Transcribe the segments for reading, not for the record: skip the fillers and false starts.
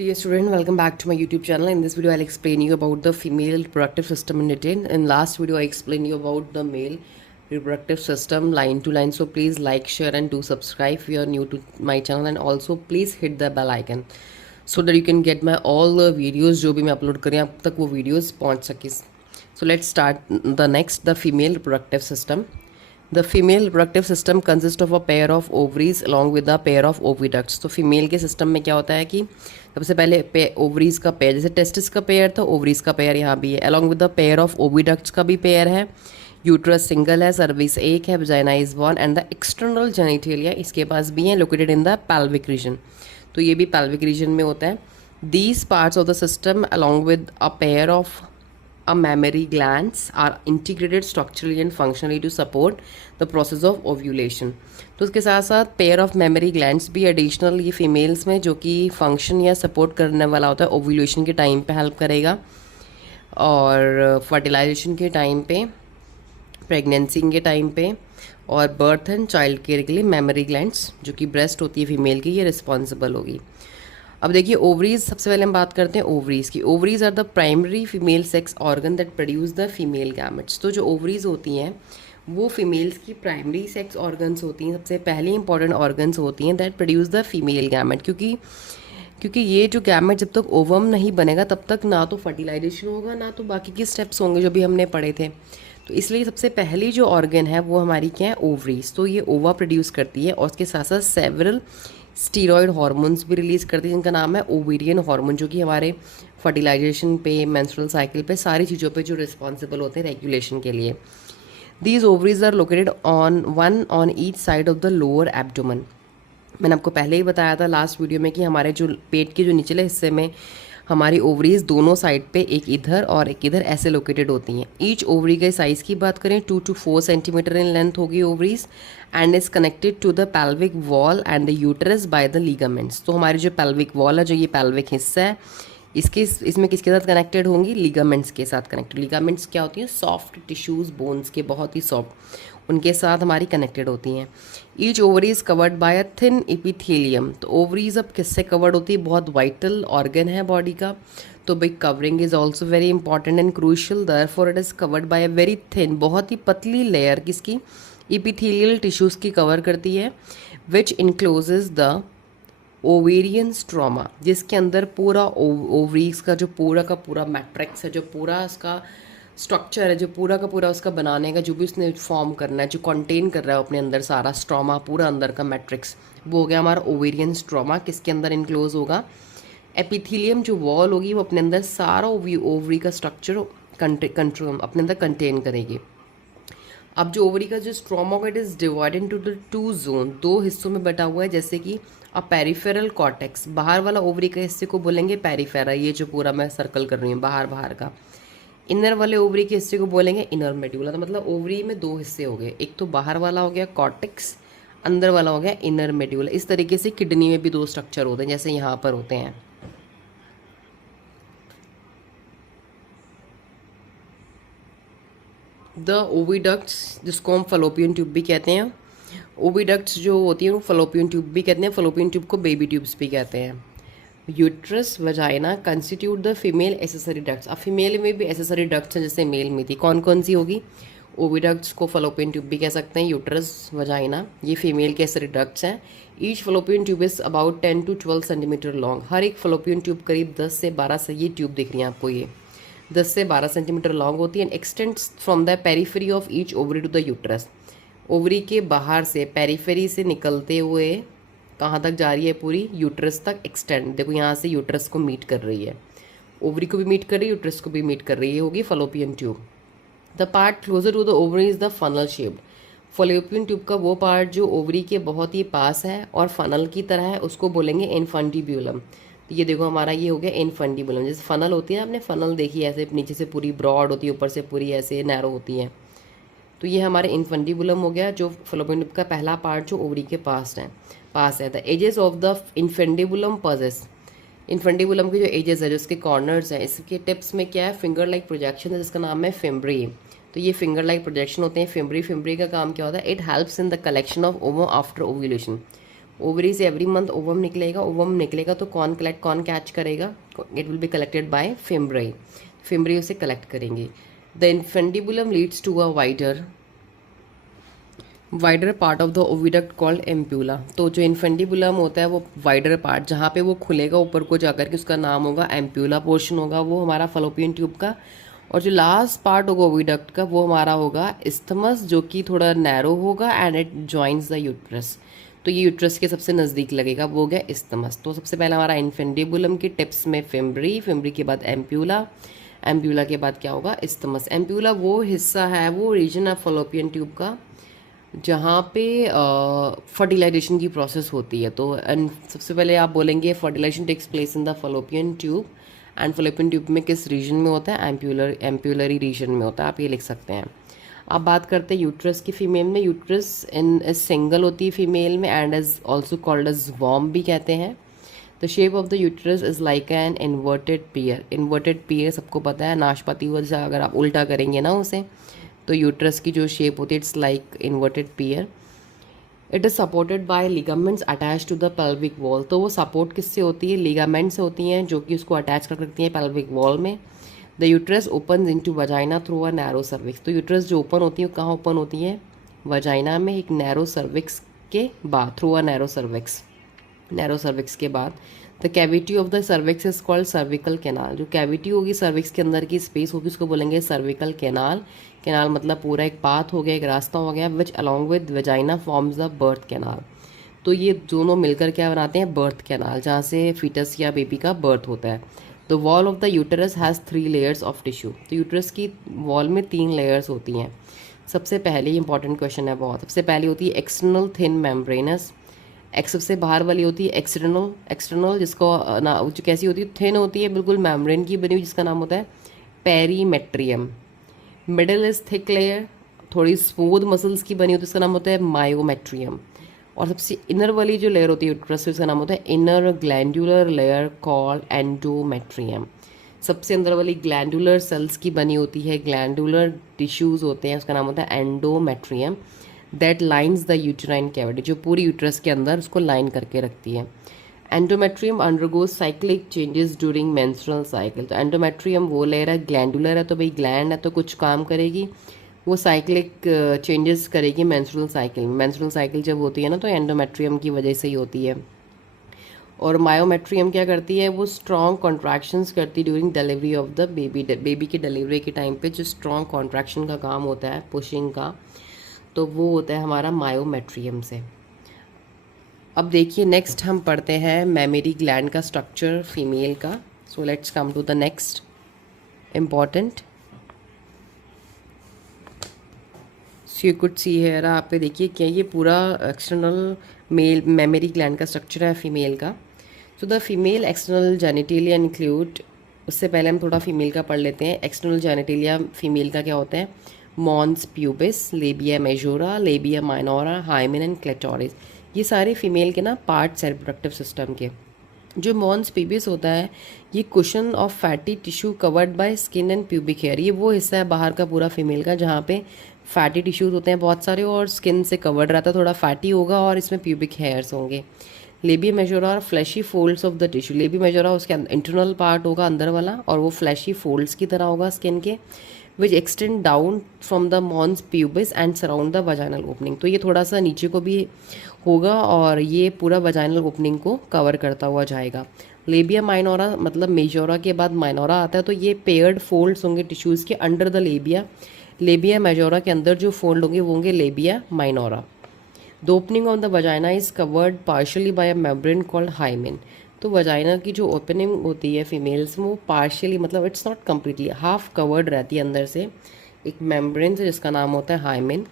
Dear student, welcome back to my YouTube channel. In this video, I'll explain you about the female reproductive system in detail. In last video, I explained you about the male reproductive system line to line. So please like, share, and do subscribe if you are new to my channel. And also please hit the bell icon so that you can get my all the videos जो भी मैं upload करें आप तक वो videos पहुंच सके. So let's start the next, the female reproductive system. The female reproductive system consists of a pair of ovaries along with a pair of oviducts. तो फीमेल के सिस्टम में क्या होता है कि सबसे पहले ओवरीज का पेयर, जैसे टेस्टिस का पेयर था, ओवरीज का पेयर यहाँ भी है, along with the pair of oviducts का भी पेयर है. यूट्रस सिंगल है, सर्विस एक है, vagina is one and the external genitalia इसके पास भी है, located in the pelvic reason. तो ये भी पैल्विक रीजन में होता है. These parts of the system along with a pair of a mammary glands are integrated structurally and functionally to support the process of ovulation. तो उसके साथ साथ पेयर ऑफ मेमोरी ग्लैंड्स भी एडिशनल ये females में जो कि फंक्शन या सपोर्ट करने वाला होता है, ओव्यूलेशन के टाइम पे हेल्प करेगा और फर्टिलाइजेशन के टाइम पे, प्रेगनेंसी के टाइम पे और बर्थ एंड चाइल्ड केयर के लिए मेमोरी ग्लैंड्स जो कि ब्रेस्ट होती है फीमेल की, ये रिस्पॉन्सिबल होगी. अब देखिए ओवरीज, सबसे पहले हम बात करते हैं ओवरीज की. Ovaries are the primary female sex organ that produce the female gametes. तो जो ओवरीज होती हैं वो फीमेल्स की प्राइमरी सेक्स ऑर्गन्स होती हैं, सबसे पहली इंपॉर्टेंट ऑर्गन्स होती हैं that produce the female gamete. क्योंकि ये जो गैमेट जब तक ओवम नहीं बनेगा तब तक ना तो फर्टिलाइजेशन होगा ना तो बाकी के स्टेप्स होंगे जो भी हमने पढ़े थे. तो इसलिए सबसे पहली जो ऑर्गन है वो हमारी क्या है, ओवरीज. तो ये ओवा प्रोड्यूस करती है और उसके साथ साथ सेवरल स्टीरॉयड हार्मोन्स भी रिलीज़ करती है जिनका नाम है ओवेरियन हार्मोन, जो कि हमारे फर्टिलाइजेशन पे, मेंस्ट्रुअल साइकिल पे, सारी चीज़ों पे जो रिस्पॉन्सिबल होते हैं रेगुलेशन के लिए. These ovaries are located on each side of the lower abdomen. मैंने आपको पहले ही बताया था लास्ट वीडियो में कि हमारे जो पेट के जो निचले हिस्से में हमारी ओवरीज दोनों साइड पे, एक इधर और एक इधर, ऐसे लोकेटेड होती हैं. ईच ओवरी के साइज़ की बात करें 2 to 4 सेंटीमीटर इन लेंथ होगी ovaries and is connected to the pelvic wall and the uterus by the ligaments. तो हमारी जो पैल्विक वॉल है, जो ये पैल्विक हिस्सा है, इसमें किसके साथ कनेक्टेड होंगी, लीगामेंट्स के साथ कनेक्टेड. लीगामेंट्स क्या होती हैं, सॉफ्ट टिश्यूज़ बोन्स के, बहुत ही सॉफ्ट, उनके साथ हमारी कनेक्टेड होती हैं. Each ovary is covered by a thin epithelium. तो ओवरीज अब किससे कवर्ड होती है, बहुत वाइटल ऑर्गन है बॉडी का, तो big covering is also very important and crucial. Therefore it is covered by a very thin, बहुत ही पतली लेयर किसकी, इपिथेलियल टिश्यूज़ की कवर करती है, विच इनक्लोजेज द ओवेरियन स्ट्रोमा, जिसके अंदर पूरा ओवरीज का जो पूरा का पूरा मैट्रिक्स है, जो पूरा उसका स्ट्रक्चर है, जो पूरा का पूरा उसका बनाने का जो भी उसने फॉर्म करना है, जो कंटेन कर रहा है अपने अंदर सारा स्ट्रोमा, पूरा अंदर का मैट्रिक्स, वो हो गया हमारा ओवेरियन स्ट्रोमा. किसके अंदर इनक्लोज होगा, एपिथेलियम जो वॉल होगी वो अपने अंदर सारा ओवरी का स्ट्रक्चर अपने अंदर कंटेन करेगी. अब जो ओवरी का जो स्ट्रोमा होगा, it is divided into the 2 zone, 2 हिस्सों में बटा हुआ है. जैसे कि अब पेरिफेरल कॉर्टेक्स, बाहर वाला ओवरी का हिस्से को बोलेंगे पेरिफेरा, ये जो पूरा मैं सर्कल कर रही हूँ बाहर का. इनर वाले ओवरी के हिस्से को बोलेंगे इनर मेड्यूला. तो मतलब ओवरी में 2 हिस्से हो गए, एक तो बाहर वाला हो गया कॉर्टेक्स, अंदर वाला हो गया इनर मेड्यूला. इस तरीके से किडनी में भी 2 स्ट्रक्चर होते हैं जैसे यहाँ पर होते हैं. द ओविडक्ट्स, जिसको हम फलोपियन ट्यूब भी कहते हैं, ओविडक्ट्स जो होती हैं वो फलोपियन ट्यूब भी कहते हैं, फलोपियन ट्यूब को बेबी ट्यूब्स भी कहते हैं. Uterus vagina constitute the female accessory ducts. अब फीमेल में भी एसेसरी डक्ट्स हैं जैसे मेल में थी, कौन कौन सी होगी, ओविडक्ट्स को फलोपियन ट्यूब भी कह सकते हैं, यूट्रस वजाइना ये फीमेल के एसेसरी डक्ट्स हैं. Each fallopian tube is about 10 to 12 centimetre long. हर एक फलोपियन ट्यूब करीब 10 से 12 से, ये ट्यूब दिख रही है आपको, ये 10 से 12 सेंटीमीटर लॉन्ग होती है. And extends from the periphery of each ovary to the uterus. Ovary के बाहर से, पेरीफेरी से निकलते हुए कहाँ तक जा रही है, पूरी यूट्रस तक एक्सटेंड. देखो यहाँ से यूट्रस को मीट कर रही है, ओवरी को भी मीट कर रही है, यूट्रस को भी मीट कर रही है, होगी fallopian tube. The part closer to the ovary is the funnel shaped. Fallopian tube का वो पार्ट जो ओवरी के बहुत ही पास है और फनल की तरह है, उसको बोलेंगे इनफंडिब्यूलम. तो ये देखो हमारा ये हो गया इनफंडिबुलम. जैसे फनल होती है, आपने फनल देखी है, ऐसे नीचे से पूरी ब्रॉड होती है, ऊपर से पूरी ऐसे नैरो होती है. तो ये हमारे इनफंडिबुलम हो गया, जो फलोपियन ट्यूब का पहला पार्ट जो ओवरी के पास है. The edges of the infundibulum possess. Infundibulum के जो एजेस है, जो इसके कॉर्नर्स हैं, इसके टिप्स में क्या है, फिंगर लाइक प्रोजेक्शन है जिसका नाम है फिम्ब्री. तो ये फिंगर लाइक प्रोजेक्शन होते हैं. फिम्ब्री का काम क्या होता है, it helps in the collection of ovum after ovulation. Ovary से एवरी मंथ ओवम निकलेगा, ओवम निकलेगा तो कौन कैच करेगा? It will be collected by fimbriae, fimbriae उसे कलेक्ट करेंगे। The infundibulum leads to a wider part of the oviduct called ampulla. तो जो इन्फेंटिबुलम होता है वो वाइडर पार्ट जहाँ पे वो खुलेगा ऊपर को जाकर के, उसका नाम होगा एम्प्यूला पोर्शन होगा वो हमारा फलोपियन ट्यूब का। और जो लास्ट पार्ट होगा ओविडक्ट का वो हमारा होगा इस्थमस, जो कि थोड़ा नैरो होगा and it joins the uterus. तो ये यूट्रस के सबसे नज़दीक लगेगा, वो हो गया इस्थमस। तो सबसे पहले हमारा इन्फेंटिबुलम की टिप्स में फिम्ब्री, फिम्ब्री के बाद एम्प्यूला, एम्प्यूला के बाद क्या होगा? इस्थमस। एम्प्यूला वो हिस्सा है, वो रीजन है फलोपियन ट्यूब का जहाँ पे फर्टिलाइजेशन की प्रोसेस होती है। तो सबसे पहले आप बोलेंगे fertilisation takes place in the fallopian tube, and fallopian tube में किस रीजन में होता है? एम्प्यूलरी रीजन में होता है, आप ये लिख सकते हैं। अब बात करते हैं यूट्रस की। फीमेल में यूट्रस इन सिंगल होती है फीमेल में, and is also called as वॉर्म भी कहते हैं। The shape of the uterus is like an inverted pear. Inverted pear सबको पता है, नाशपाती हो, जैसे अगर आप उल्टा करेंगे ना उसे, तो यूट्रस की जो शेप होती है it's like inverted pear. It is supported by ligaments attach to the pelvic wall. तो वो सपोर्ट किससे होती है? लिगामेंट से होती हैं, जो कि उसको अटैच कर रखती हैं पेल्विक वॉल में। The uterus open into vagina through a narrow cervix. तो यूट्रस जो ओपन होती है वो कहाँ ओपन होती है? वजाइना में, एक नैरो सर्विक्स के बाद, through a narrow cervix. Narrow cervix के बाद the cavity of the cervix is called cervical canal. जो कैविटी होगी सर्विक्स के अंदर की स्पेस होगी उसको बोलेंगे सर्विकल कैनाल। कैनाल मतलब पूरा एक पाथ हो गया, एक रास्ता हो गया, which along with vagina forms the birth canal. तो ये दोनों मिलकर क्या बनाते हैं? बर्थ कैनाल, जहाँ से फीटस या बेबी का बर्थ होता है। The wall of the uterus has 3 layers of tissue. तो यूटरस की वॉल में 3 लेयर्स होती हैं। सबसे पहले इंपॉर्टेंट क्वेश्चन है बहुत, सबसे पहली होती है एक्सटर्नल थिन मेम्ब्रेनस। सबसे बाहर वाली होती है एक्सटर्नल, एक्सटर्नल जिसको ना जो कैसी होती है? थिन होती है, बिल्कुल मेम्ब्रेन की बनी हुई, जिसका नाम होता है perimetrium. Middle is thick layer, थोड़ी स्मूथ मसल्स की बनी होती है, उसका नाम होता है मायोमेट्रियम। और सबसे इनर वाली जो लेयर होती है यूट्रस, उसका नाम होता है inner glandular layer called endometrium. सबसे अंदर वाली ग्लैंडुलर सेल्स की बनी होती है, ग्लैंडुलर टिश्यूज़ होते हैं, उसका नाम होता है endometrium. That lines the uterine cavity, जो पूरी यूट्रस के अंदर उसको लाइन करके रखती है। Endometrium undergoes cyclic changes during menstrual cycle. तो एंडोमेट्रियम वो लेयर है, ग्लैंडुलर है, तो भाई ग्लैंड है तो कुछ काम करेगी, वो साइक्लिक चेंजेस करेगी मेंस्ट्रुअल साइकिल। मेंस्ट्रुअल साइकिल जब होती है ना तो एंडोमेट्रियम की वजह से ही होती है। और मायोमेट्रियम क्या करती है? वो स्ट्रॉन्ग कॉन्ट्रैक्शंस करती during delivery of the baby. Baby की डिलीवरी के टाइम पे जो स्ट्रॉन्ग कॉन्ट्रैक्शन का काम होता है, पुशिंग का, तो वो होता है हमारा मायोमेट्रियम से। अब देखिए नेक्स्ट हम पढ़ते हैं मेमरी ग्लैंड का स्ट्रक्चर फीमेल का। So let's come to the next important. So you could see here, आप पे देखिए क्या ये पूरा एक्सटर्नल मेल मेमरी ग्लैंड का स्ट्रक्चर है फीमेल का। So the female external genitalia include, उससे पहले हम थोड़ा फीमेल का पढ़ लेते हैं। एक्सटर्नल जेनिटेलिया फीमेल का क्या होता है? Mons pubis, labia majora, labia minora, hymen and clitoris. ये सारे फीमेल के ना पार्ट्स हैं रिप्रोडक्टिव सिस्टम के। जो मॉन्स प्यूबिस होता है ये cushion of fatty tissue covered by skin and pubic hair. ये वो हिस्सा है बाहर का पूरा फीमेल का जहाँ पे फैटी टिश्यूज होते हैं बहुत सारे और स्किन से कवर्ड रहता है, थोड़ा फैटी होगा और इसमें प्यूबिक हेयर्स होंगे। लेबिया मेजोरा और fleshy folds of the tissue. Labia majora उसके इंटरनल पार्ट होगा अंदर वाला, और वो फ्लैशी फोल्ड्स की तरह होगा स्किन के, which extend down from the mons pubis and surround the vaginal opening. तो ये थोड़ा सा नीचे को भी होगा और ये पूरा वजाइनल ओपनिंग को कवर करता हुआ जाएगा। लेबिया माइनोरा मतलब मेजोरा के बाद माइनोरा आता है, तो ये पेयर्ड फोल्ड्स होंगे टिश्यूज़ के under the labia. Labia majora के अंदर जो फोल्ड होंगे वो होंगे labia minora. The opening of the vagina is covered partially by a membrane called hymen. तो वजाइना की जो ओपनिंग होती है फीमेल्स में वो पार्शियली मतलब it's not completely, half covered रहती है अंदर से एक मेम्ब्रेन से जिसका नाम होता है hymen.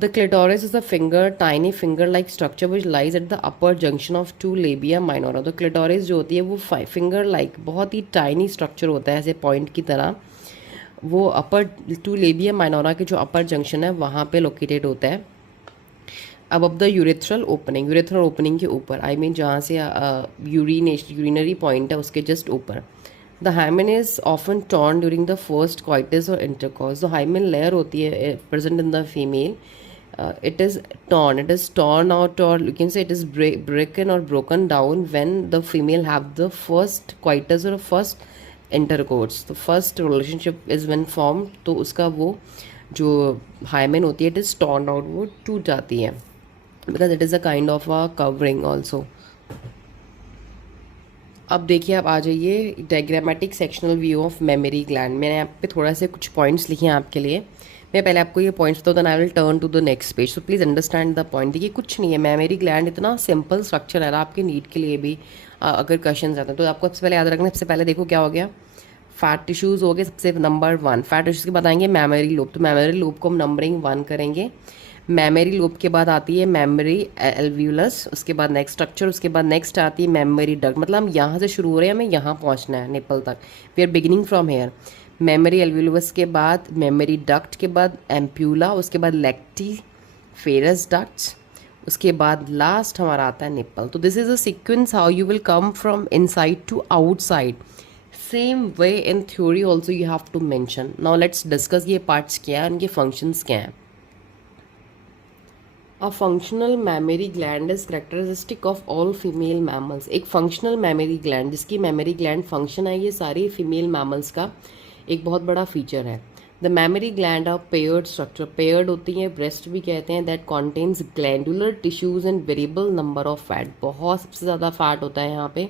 The clitoris is a finger, tiny finger like structure which lies at the upper junction of two labia minora. तो क्लिटोरिस जो होती है वो फिंगर लाइक बहुत ही टाइनी स्ट्रक्चर होता है ऐसे पॉइंट की तरह, वो अपर टू लेबिया माइनोरा के जो अपर जंक्शन है वहाँ पे लोकेटेड होता है। अब the urethral opening, urethral opening के ऊपर, आई मीन जहाँ से यूरिनरी पॉइंट है उसके जस्ट ऊपर। The hymen is often torn during the first coitus और इंटरकॉर्स। जो हाइमेन लेयर होती है present in the female it is torn out, or you can say it is broken or broken down when the female have the first coitus or first intercourse. The first relationship is when formed, तो उसका वो जो hymen होती है, it is torn out, वो टूट जाती है, because it is a kind of a covering also. अब देखिए, आप आ जाइए diagrammatic sectional view of memory gland. मैंने यहाँ पे थोड़ा से कुछ पॉइंट्स लिखे हैं आपके लिए. मैं पहले आपको ये पॉइंट्स बताऊँ, then I will turn to the next page. So please understand the point. देखिए, कुछ नहीं है, मेमोरी ग्लैंड इतना सिंपल स्ट्रक्चर है आपके नीट के लिए भी. अगर क्वेश्चन आते हैं तो आपको सबसे पहले याद रखना. सबसे पहले देखो क्या हो गया, फैट टिश्यूज़ हो गए सबसे नंबर 1. फैट टिश्यूज़ के बाद आएंगे मेमोरी लोब. तो मेमोरी लोब को हम नंबरिंग 1 करेंगे. मेमोरी लोब के बाद आती है मेमोरी एल्व्यूलस, उसके बाद नेक्स्ट स्ट्रक्चर, उसके बाद नेक्स्ट आती है मेमोरी डक्ट. मतलब हम यहाँ से शुरू हो रहे हैं, हमें यहाँ पहुँचना है निपल तक. We are beginning from here. Mammary alveolus के बाद मेमोरी डक्ट के बाद एम्प्यूला, उसके बाद लेक्टी फेरस डक्ट्स, उसके बाद लास्ट हमारा आता है निपल. तो this is a sequence how you will come from inside to outside. Same way in theory also you have to mention. Now let's discuss ये पार्ट्स क्या है, उनके फंक्शंस क्या हैं. A functional mammary gland is characteristic of all female mammals. एक functional mammary gland, जिसकी mammary gland function है, ये सारी female mammals का एक बहुत बड़ा feature है. The mammary gland are paired structure. Paired होती हैं, breast भी कहते हैं. That contains glandular tissues and variable number of fat. बहुत सबसे ज़्यादा fat होता है यहाँ पे,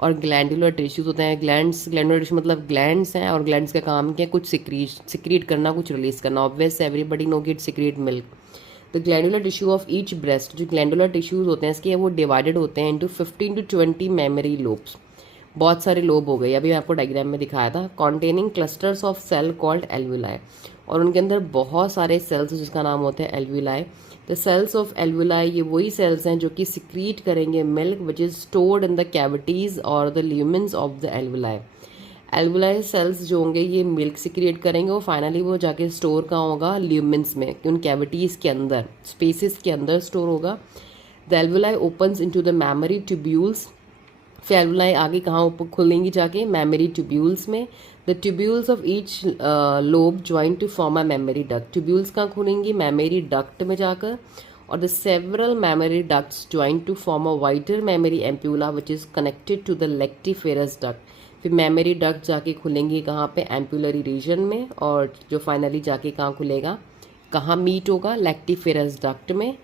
और glandular tissues होते हैं. glandular tissue मतलब glands हैं, और glands का काम क्या है, कुछ secrete करना, कुछ release करना. Obvious everybody know कि it secrete milk. The glandular tissue of each breast, जो ग्लैंडुलर टिश्यूज़ होते हैं इसके, वो डिवाइडेड होते हैं इंटू 15 to 20 मेमोरी लोब्स. बहुत सारे लोब हो गए, अभी मैं आपको डायग्राम में दिखाया था. Containing clusters of cell called alveoli, और उनके अंदर बहुत सारे सेल्स जिसका नाम होता है alveoli. The cells of alveoli, ये वही सेल्स हैं जो कि सिक्रीट करेंगे milk which is stored in the cavities और the lumens of the alveoli. Alveoli cells जो होंगे ये मिल्क सिक्रिएट करेंगे, और फाइनली वो जाके स्टोर कहाँ होगा, ल्यूमेंस में, उन कैविटीज़ के अंदर, स्पेसेस के अंदर स्टोर होगा. The alveoli opens into the mammary tubules. फिर एल्वुलाई आगे कहाँ खुलेंगी जाके, मेमोरी ट्यूब्यूल्स में. The tubules of each lobe join to form a mammary duct. Tubules कहाँ खुलेंगी, मेमोरी डक्ट में जाकर, और the several mammary ducts join to form a wider mammary ampulla which is connected to the lactiferous duct. फिर mammary duct जाके खुलेंगी कहाँ पे, एम्पुलरी रीजन में, और जो फाइनली जाके कहाँ खुलेगा, कहाँ मीट होगा, लेक्टिफेरस डक्ट में.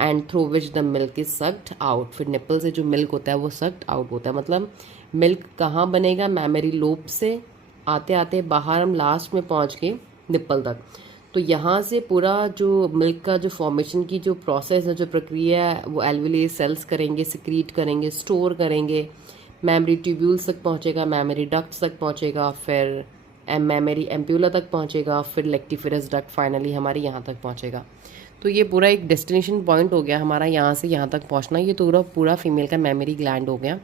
And through which the milk is sucked out. फिर निप्पल से जो मिल्क होता है वो सक्ड आउट होता है. मतलब मिल्क कहाँ बनेगा, मेमोरी लोब से आते आते बाहर हम लास्ट में पहुँच गए निप्पल तक. तो यहाँ से पूरा जो मिल्क का जो फॉर्मेशन की जो प्रोसेस है, जो प्रक्रिया है, वो एल्वुलाई सेल्स करेंगे, सिक्रीट करेंगे, स्टोर करेंगे, मेमोरी ट्यूब्यूल्स तक पहुँचेगा, मेमोरी डक्ट्स तक पहुँचेगा, फिर मेमोरी एम्प्यूला तक पहुँचेगा, फिर लेक्टिफेरस डक्ट फाइनली हमारी यहाँ तक पहुँचेगा. तो ये पूरा एक डेस्टिनेशन पॉइंट हो गया हमारा, यहाँ से यहाँ तक पहुँचना. ये पूरा फीमेल का मेमोरी ग्लैंड हो गया.